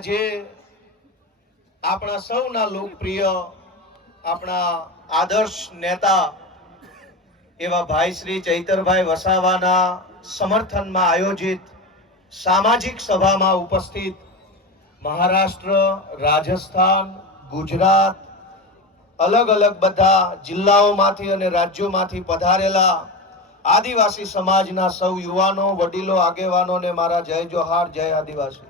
આજે આપણા સૌના લોકપ્રિય, આપણા આદર્શ નેતા એવા ભાઈ શ્રી ચૈતરભાઈ વસાવાના સમર્થનમાં આયોજિત સામાજિક સભામાં ઉપસ્થિત મહારાષ્ટ્ર, રાજસ્થાન, ગુજરાત, અલગ અલગ બધા જિલ્લાઓમાંથી અને રાજ્યોમાંથી પધારેલા આદિવાસી સમાજના સૌ યુવાનો, વડીલો, આગેવાનોને મારા જય જોહાર, જય આદિવાસી.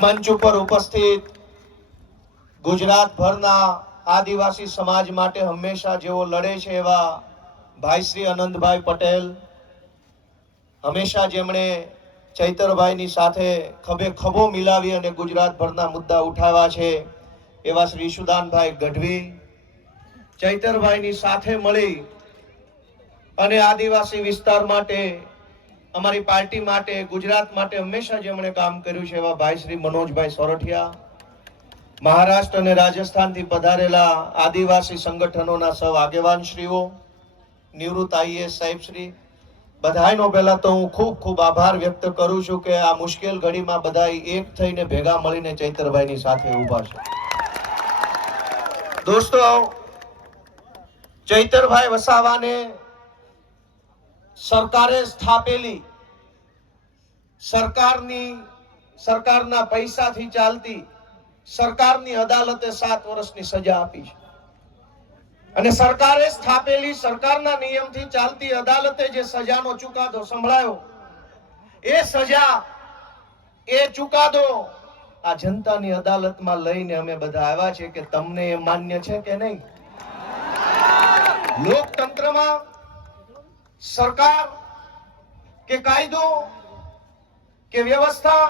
મંચ ઉપર ઉપસ્થિત ગુજરાતભરના આદિવાસી સમાજ માટે હંમેશા જેઓ લડે છે એવા ભાઈ શ્રી આનંદભાઈ પટેલ, હંમેશા જેમણે ચૈતરભાઈની સાથે ખભે ખભો મિલાવી અને ગુજરાતભરના મુદ્દા ઉઠાવ્યા છે એવા શ્રી ઈશુદાનભાઈ ગઢવી, ચૈતરભાઈની સાથે મળી અને આદિવાસી વિસ્તાર માટે, અમારી પાર્ટી માટે, ગુજરાત માટે હંમેશા જેમણે કામ કર્યું છે એવા ભાઈ શ્રી મનોજભાઈ સોરઠિયા, મહારાષ્ટ્ર અને રાજસ્થાનથી પધારેલા આદિવાસી સંગઠનોના સૌ આગેવાનશ્રીઓ, નિવૃત્ત આઈએએસ સાહેબશ્રી, બધાયનો પહેલા તો હું ખૂબ ખૂબ આભાર વ્યક્ત કરું છું કે આ મુશ્કેલ ઘડીમાં બધાય એક થઈને ભેગા મળીને ચૈતરભાઈની સાથે ઊભા છે. દોસ્તો, ચૈતરભાઈ વસાવાને સરકારે સ્થાપેલી, સરકારના પૈસાથી ચાલતી સરકારની અદાલતે 7 વર્ષની સજા આપી છે. અને સરકારે સ્થાપેલી, સરકારના નિયમથી ચાલતી અદાલતે જે સજાનો ચુકાદો સંભળાયો, એ સજા, એ ચુકાદો આ જનતાની અદાલતમાં લઈને અમે બધા આવ્યા છે કે તમને એ માન્ય છે કે નહીં. લોકતંત્રમાં સરકાર કે કાયદો કે વ્યવસ્થા,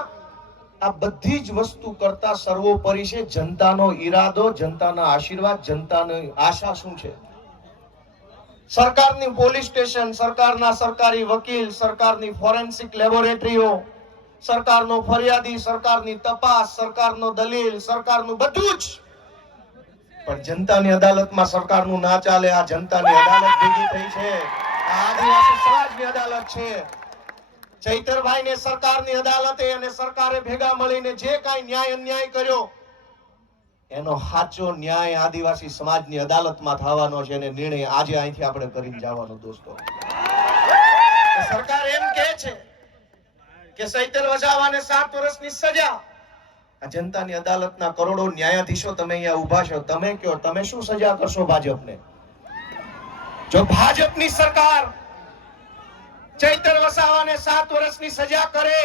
આ બધી જ વસ્તુ કરતા સર્વોપરી છે જનતાનો ઈરાદો, જનતાના આશીર્વાદ, જનતાની આશા શું છે. સરકારની પોલીસ સ્ટેશન, સરકારના સરકારી વકીલ, સરકારની ફોરેન્સિક લેબોરેટરીઓ, સરકારનો ફરિયાદી, સરકારની તપાસ, સરકારનો દલીલ, સરકારનું બધું જ, પણ જનતાની અદાલતમાં સરકારનું ના ચાલે. આ જનતાની અદાલત ભેગી થઈ છે, આ આદિવાસી સમાજની અદાલત છે. ચૈતરભાઈને સરકારની અદાલતે અને સરકારે ભેગા મળીને જે કાંઈ ન્યાય અન્યાય કર્યો, એનો સાચો ન્યાય આદિવાસી સમાજની અદાલતમાં થવાનો છે અને નિર્ણય આજે અહીંથી આપણે કરીને જવાનો. દોસ્તો, સરકાર એમ કહે છે કે ચૈતર વસાવાને 7 વર્ષની સજા, આ જનતાની અદાલતના કરોડો ન્યાયાધીશો તમે અહીંયા ઊભા છો, તમે કયો તમે શું સજા કરશો ભાજપને? જો ભાજપની સરકાર ચૈતર વસાવાને 7 વર્ષની સજા કરે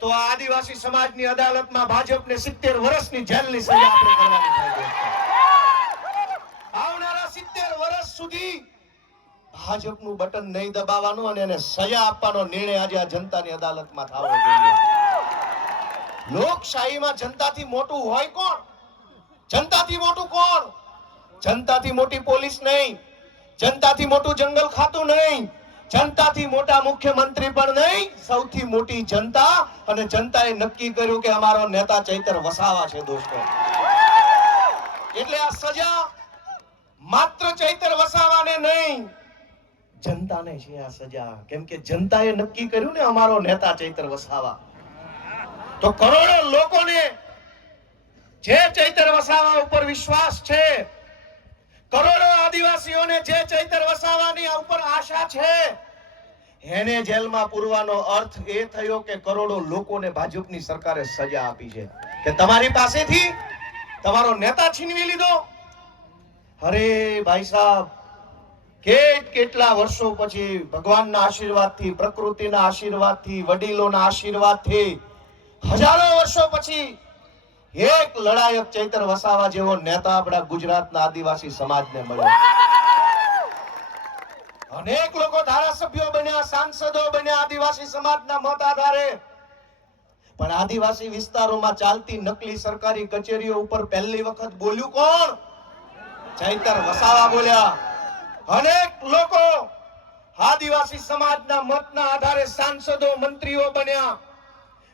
તો આ આદિવાસી સમાજની અદાલતમાં ભાજપને 70 વર્ષની જેલની સજા આપણે કરવાની થાય. આવનારા 70 વર્ષ સુધી ભાજપનું બટન નહીં દબાવવાનું અને એને સજા આપવાનો નિર્ણય આજે આ જનતાની અદાલતમાં થવો જોઈએ. લોકશાહીમાં જનતાથી મોટું હોય કોણ? જનતાથી મોટું કોણ? જનતાથી મોટી પોલીસ નહીં, જનતાથી મોટું જંગલ ખાતું નહીં, જનતાથી મોટા મુખ્યમંત્રી પણ નહીં, સૌથી મોટી જનતા. અને જનતાએ નક્કી કર્યું કે અમારો નેતા ચૈતર વસાવા છે. દોસ્તો, એટલે આ સજા માત્ર ચૈતર વસાવાને નહીં, જનતાને છે આ સજા. કેમ કે જનતાએ નક્કી કર્યું ને અમારો નેતા ચૈતર વસાવા. તો કરોડો લોકોને જે ચૈતર વસાવા ઉપર વિશ્વાસ છે, કરોડો આદિવાસીઓને જે ચૈતર વસાવાની ઉપર આશા છે, એને જેલમાં પૂરવાનો અર્થ એ થયો કે કરોડો લોકોને ભાજપની સરકારે સજા આપી છે કે તમારી પાસેથી તમારો નેતા છીનવી લીધો. અરે ભાઈ સાહેબ, કેટલા વર્ષો પછી ભગવાનના આશીર્વાદથી, પ્રકૃતિના આશીર્વાદથી, વડીલોના આશીર્વાદથી, હજારો વર્ષો પછી એક લડાયક ચૈતર વસાવા જેવો નેતા આપણા ગુજરાતના આદિવાસી સમાજને મળ્યો. અનેક લોકો ધારાસભ્યો બન્યા, સાંસદો બન્યા આદિવાસી સમાજના મત આધારે, પણ આદિવાસી વિસ્તારોમાં ચાલતી નકલી સરકારી કચેરીઓ ઉપર પહેલી વખત બોલ્યું કોણ? ચૈતર વસાવા બોલ્યા. અનેક લોકો આદિવાસી સમાજના મતના આધારે સાંસદો, મંત્રીઓ બન્યા,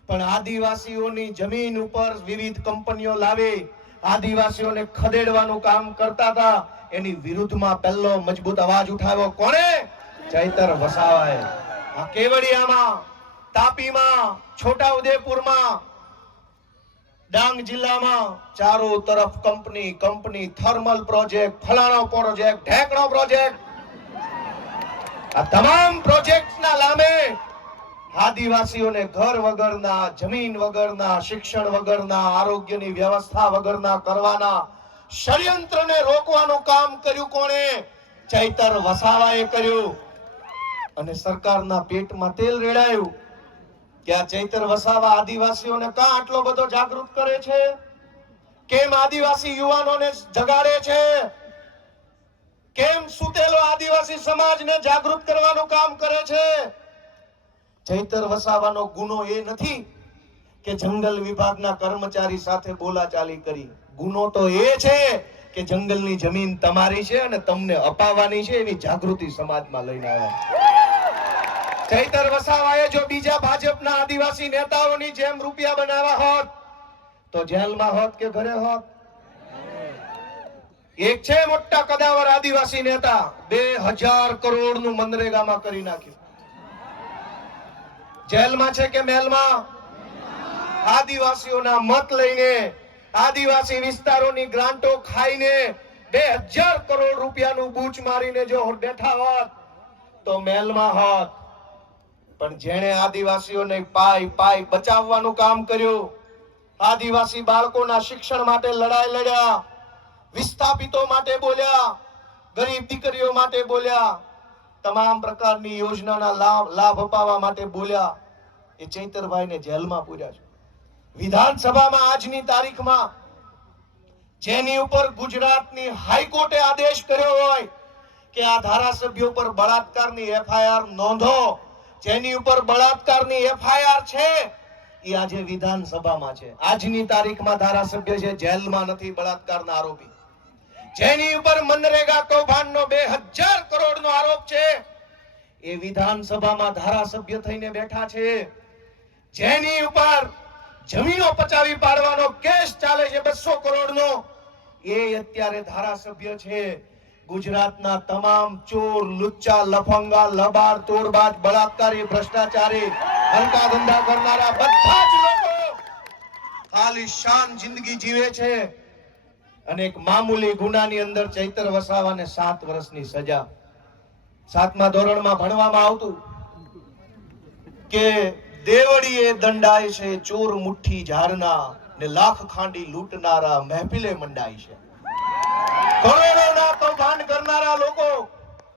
પણ આદિવાસીઓની જમીન ઉપર વિવિધ કંપનીઓ લાવી આદિવાસીઓને ખદેડવાનું કામ કરતા હતા. એની વિરુદ્ધમાં પહેલો મજબૂત અવાજ ઉઠાવ્યો કોણે? ચૈતર વસાવાએ. આ કેવડિયામાં, તાપીમાં, છોટાઉદેપુરમાં, ડાંગ જિલ્લામાં ચારો તરફ કંપની કંપની, થર્મલ પ્રોજેક્ટ, ફલાણો પ્રોજેક્ટ, ઢેકણો પ્રોજેક્ટ. આ તમામ પ્રોજેક્ટના નામે આદિવાસીઓને ઘર વગરના, જમીન વગરના, શિક્ષણ વગરના, આરોગ્યની વ્યવસ્થા વગરના કરવાના ષડયંત્રને રોકવાનું કામ કર્યું કોણે? ચૈતર વસાવાએ કર્યું. અને સરકારના પેટમાં તેલ રેડાયું કે આ ચૈતર વસાવા આદિવાસીઓને કાં આટલો બધો જાગૃત કરે છે? કેમ આદિવાસી યુવાનોને જગાડે છે? કેમ સુતેલો આદિવાસી સમાજને જાગૃત કરવાનું કામ કરે છે? ચૈતર વસાવાનો ગુનો એ નથી કે જંગલ વિભાગના કર્મચારી સાથે બોલાચાલી કરી. ગુનો તો એ છે કે જંગલની જમીન તમારી છે અને તમને અપાવવાની છે એવી જાગૃતિ સમાજમાં લઈને આવ્યા. ચૈતર વસાવાએ જો બીજા ભાજપના આદિવાસી નેતાઓની જેમ રૂપિયા બનાવ્યા હોત તો જેલમાં હોત કે ઘરે હોત? એક છે મોટા કદાવર આદિવાસી નેતા, 2000 કરોડનું મનરેગામાં કરી નાખ્યું. જેલમાં છે કે મહેલમાં? આદિવાસીઓના મત લઈને, આદિવાસી વિસ્તારોની ગ્રાન્ટો ખાઈને 2000 કરોડ રૂપિયાનું બૂચ મારીને જો બેઠા હોત તો મહેલમાં હોત. પણ જેણે આદિવાસીઓને પાય બચાવવાનું કામ કર્યું, આદિવાસી બાળકોના શિક્ષણ માટે લડાઈ લડ્યા, વિસ્થાપિતો માટે બોલ્યા, ગરીબ દીકરીઓ માટે બોલ્યા, તમામ પ્રકારની યોજનાના લાભ અપાવવા માટે બોલ્યા, એ ચૈતરભાઈને જેલમાં પૂર્યા છે. વિધાનસભામાં આજની તારીખમાં જેની ઉપર ગુજરાતની હાઈકોર્ટે આદેશ કર્યો હોય કે આ ધારાસભ્યો પર બળાત્કારની એફઆઈઆર નોંધો, જેની ઉપર બળાત્કારની એફઆઈઆર છે એ આજે વિધાનસભામાં છે. આજની તારીખમાં ધારાસભ્ય છે, જેલમાં નથી બળાત્કારના આરોપી. જેની ઉપર મનરેગા કૌભાંડનો 2000 કરોડનો આરોપ છે એ વિધાનસભામાં ધારાસભ્ય થઈને બેઠા છે. જેની ઉપર જમીનો પચાવી પાડવાનો કેસ ચાલે છે 200 કરોડનો, એ અત્યારે ધારાસભ્ય છે. ગુજરાતના તમામ ચોર, લુચ્ચા, લફંગા, લબાડ, તોડબાજ, બળાત્કારી, ભ્રષ્ટાચારી, હલકા ધંધા કરનારા બધા જ લોકો આલીશાન જિંદગી જીવે છે. અને એક મામૂલી ગુનાની અંદર ચૈતર વસાવાને 7 વર્ષની સજા. 7મા ધોરણમાં ભણવામાં આવતું કે દેવડીએ દંડાય છે ચોર મુઠ્ઠી ઝારના ને લાખ ખાંડી લૂંટનારા મહેફિલે મંડાય છે. કરોડોના કૌભાંડ કરનારા લોકો